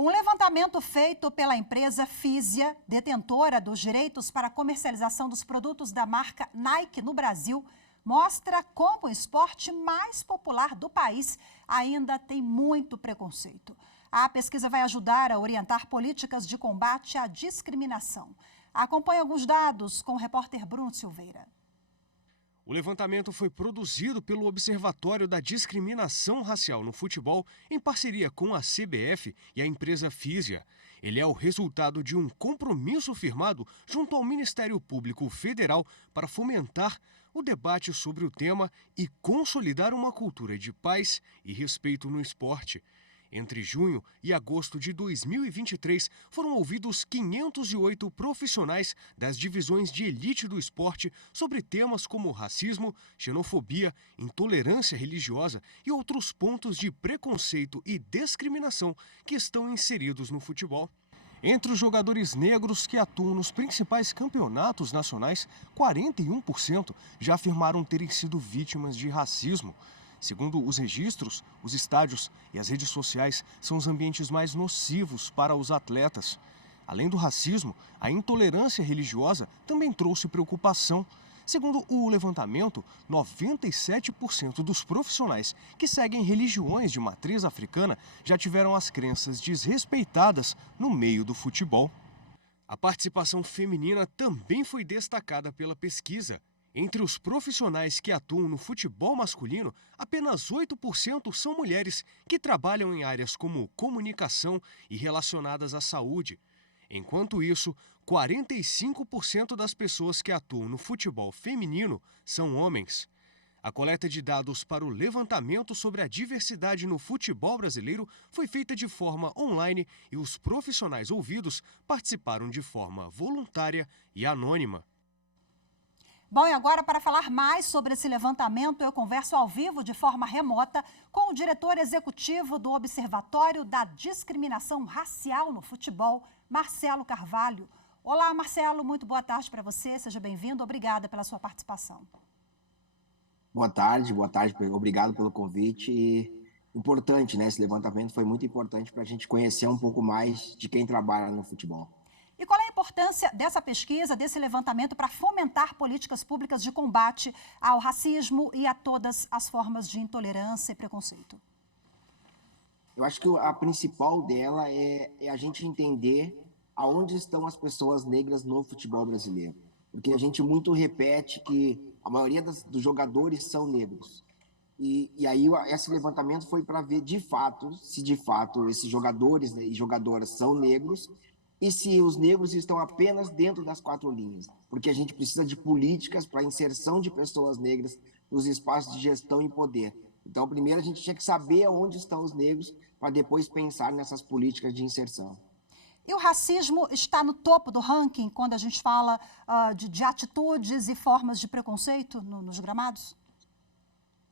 Um levantamento feito pela empresa Fisia, detentora dos direitos para a comercialização dos produtos da marca Nike no Brasil, mostra como o esporte mais popular do país ainda tem muito preconceito. A pesquisa vai ajudar a orientar políticas de combate à discriminação. Acompanhe alguns dados com o repórter Bruno Silveira. O levantamento foi produzido pelo Observatório da Discriminação Racial no Futebol, em parceria com a CBF e a empresa Fisia. Ele é o resultado de um compromisso firmado junto ao Ministério Público Federal para fomentar o debate sobre o tema e consolidar uma cultura de paz e respeito no esporte. Entre junho e agosto de 2023, foram ouvidos 508 profissionais das divisões de elite do esporte sobre temas como racismo, xenofobia, intolerância religiosa e outros pontos de preconceito e discriminação que estão inseridos no futebol. Entre os jogadores negros que atuam nos principais campeonatos nacionais, 41% já afirmaram terem sido vítimas de racismo. Segundo os registros, os estádios e as redes sociais são os ambientes mais nocivos para os atletas. Além do racismo, a intolerância religiosa também trouxe preocupação. Segundo o levantamento, 97% dos profissionais que seguem religiões de matriz africana já tiveram as crenças desrespeitadas no meio do futebol. A participação feminina também foi destacada pela pesquisa. Entre os profissionais que atuam no futebol masculino, apenas 8% são mulheres que trabalham em áreas como comunicação e relacionadas à saúde. Enquanto isso, 45% das pessoas que atuam no futebol feminino são homens. A coleta de dados para o levantamento sobre a diversidade no futebol brasileiro foi feita de forma online e os profissionais ouvidos participaram de forma voluntária e anônima. Bom, e agora, para falar mais sobre esse levantamento, eu converso ao vivo, de forma remota, com o diretor executivo do Observatório da Discriminação Racial no Futebol, Marcelo Carvalho. Olá, Marcelo, muito boa tarde para você, seja bem-vindo, obrigada pela sua participação. Boa tarde, obrigado pelo convite. Importante, né? Esse levantamento foi muito importante para a gente conhecer um pouco mais de quem trabalha no futebol. E qual é a importância dessa pesquisa, desse levantamento, para fomentar políticas públicas de combate ao racismo e a todas as formas de intolerância e preconceito? Eu acho que a principal dela é a gente entender aonde estão as pessoas negras no futebol brasileiro. Porque a gente muito repete que a maioria dos jogadores são negros. E aí esse levantamento foi para ver de fato, se de fato esses jogadores, né, e jogadoras são negros, e se os negros estão apenas dentro das quatro linhas, porque a gente precisa de políticas para a inserção de pessoas negras nos espaços de gestão e poder. Então, primeiro a gente tinha que saber onde estão os negros para depois pensar nessas políticas de inserção. E o racismo está no topo do ranking quando a gente fala de atitudes e formas de preconceito nos gramados?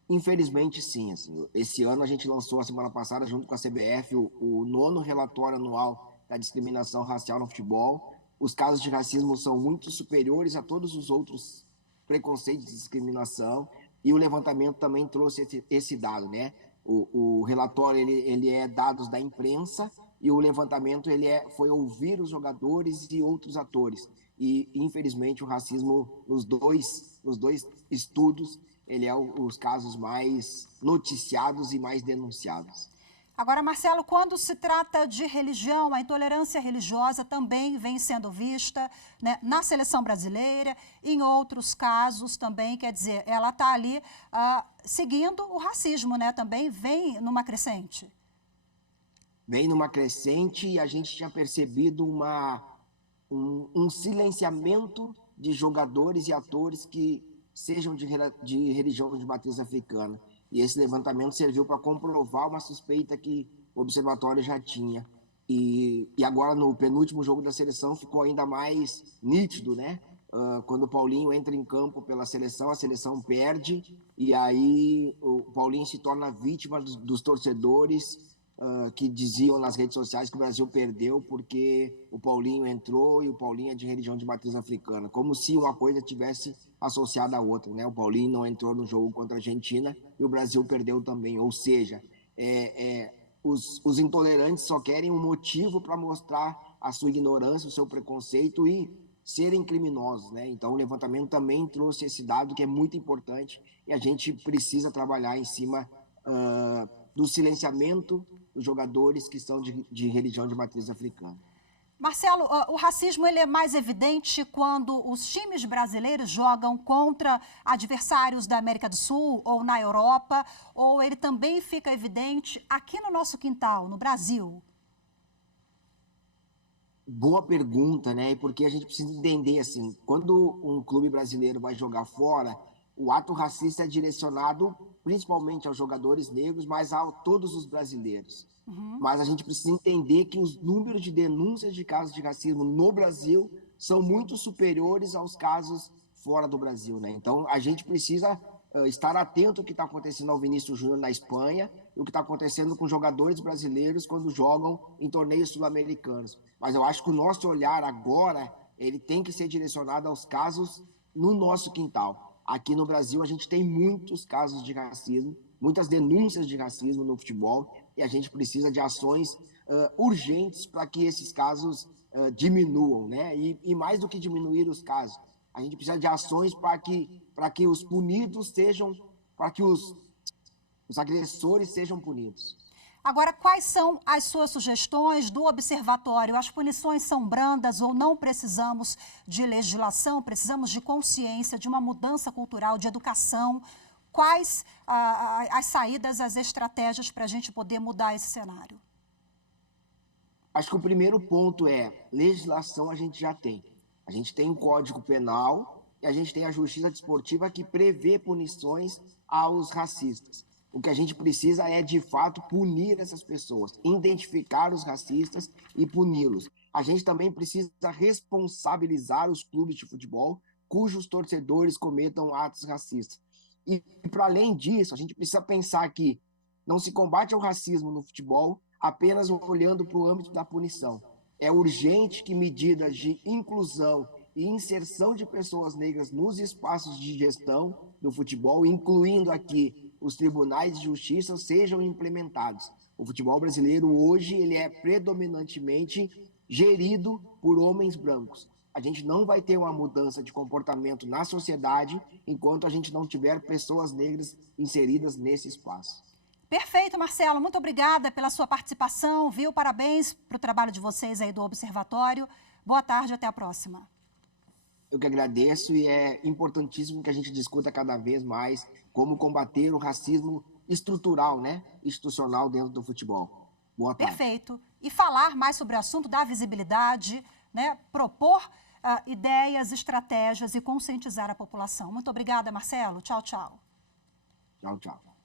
Infelizmente, sim. Assim, esse ano a gente lançou, a semana passada, junto com a CBF, o 9º relatório anual da discriminação racial no futebol. Os casos de racismo são muito superiores a todos os outros preconceitos de discriminação, e o levantamento também trouxe esse dado, né? O relatório ele é dados da imprensa, e o levantamento foi ouvir os jogadores e outros atores. E, infelizmente, o racismo nos dois estudos, ele é os casos mais noticiados e mais denunciados. Agora, Marcelo, quando se trata de religião, a intolerância religiosa também vem sendo vista, né, na seleção brasileira, em outros casos também, quer dizer, ela está ali seguindo o racismo, né, também vem numa crescente. Vem numa crescente, e a gente tinha percebido um silenciamento de jogadores e atores que sejam de religião de matriz africana. E esse levantamento serviu para comprovar uma suspeita que o observatório já tinha. E agora, no penúltimo jogo da seleção, ficou ainda mais nítido, né? Quando o Paulinho entra em campo pela seleção, a seleção perde, e aí o Paulinho se torna vítima dos torcedores que diziam nas redes sociais que o Brasil perdeu porque o Paulinho entrou e o Paulinho é de religião de matriz africana, como se uma coisa tivesse associada à outra, né? O Paulinho não entrou no jogo contra a Argentina e o Brasil perdeu também, ou seja, os intolerantes só querem um motivo para mostrar a sua ignorância, o seu preconceito e serem criminosos, né? Então, o levantamento também trouxe esse dado que é muito importante e a gente precisa trabalhar em cima do silenciamento dos jogadores que são de religião de matriz africana. Marcelo, o racismo ele é mais evidente quando os times brasileiros jogam contra adversários da América do Sul ou na Europa, ou ele também fica evidente aqui no nosso quintal, no Brasil? Boa pergunta, né? Porque a gente precisa entender, assim, quando um clube brasileiro vai jogar fora, o ato racista é direcionado principalmente aos jogadores negros, mas a todos os brasileiros. Mas a gente precisa entender que os números de denúncias de casos de racismo no Brasil são muito superiores aos casos fora do Brasil, né? Então, a gente precisa estar atento ao que está acontecendo ao Vinícius Júnior na Espanha e o que está acontecendo com jogadores brasileiros quando jogam em torneios sul-americanos. Mas eu acho que o nosso olhar agora, ele tem que ser direcionado aos casos no nosso quintal. Aqui no Brasil, a gente tem muitos casos de racismo, muitas denúncias de racismo no futebol, e a gente precisa de ações urgentes para que esses casos diminuam, né? E mais do que diminuir os casos, a gente precisa de ações para que os punidos sejam, para que os agressores sejam punidos. Agora, quais são as suas sugestões do observatório? As punições são brandas ou não precisamos de legislação, precisamos de consciência, de uma mudança cultural, de educação? Quais as saídas, as estratégias para a gente poder mudar esse cenário? Acho que o primeiro ponto é, legislação a gente já tem. A gente tem um Código Penal e a gente tem a Justiça Desportiva que prevê punições aos racistas. O que a gente precisa é, de fato, punir essas pessoas, identificar os racistas e puni-los. A gente também precisa responsabilizar os clubes de futebol cujos torcedores cometam atos racistas. E, para além disso, a gente precisa pensar que não se combate o racismo no futebol apenas olhando para o âmbito da punição. É urgente que medidas de inclusão e inserção de pessoas negras nos espaços de gestão do futebol, incluindo aqui os tribunais de justiça, sejam implementados. O futebol brasileiro hoje ele é predominantemente gerido por homens brancos. A gente não vai ter uma mudança de comportamento na sociedade enquanto a gente não tiver pessoas negras inseridas nesse espaço. Perfeito, Marcelo. Muito obrigada pela sua participação, viu? Parabéns para o trabalho de vocês aí do Observatório. Boa tarde, até a próxima. Eu que agradeço e é importantíssimo que a gente discuta cada vez mais como combater o racismo estrutural, né? Institucional dentro do futebol. Boa tarde. Perfeito. E falar mais sobre o assunto, dar visibilidade, né? Propor ideias, estratégias e conscientizar a população. Muito obrigada, Marcelo. Tchau, tchau. Tchau, tchau.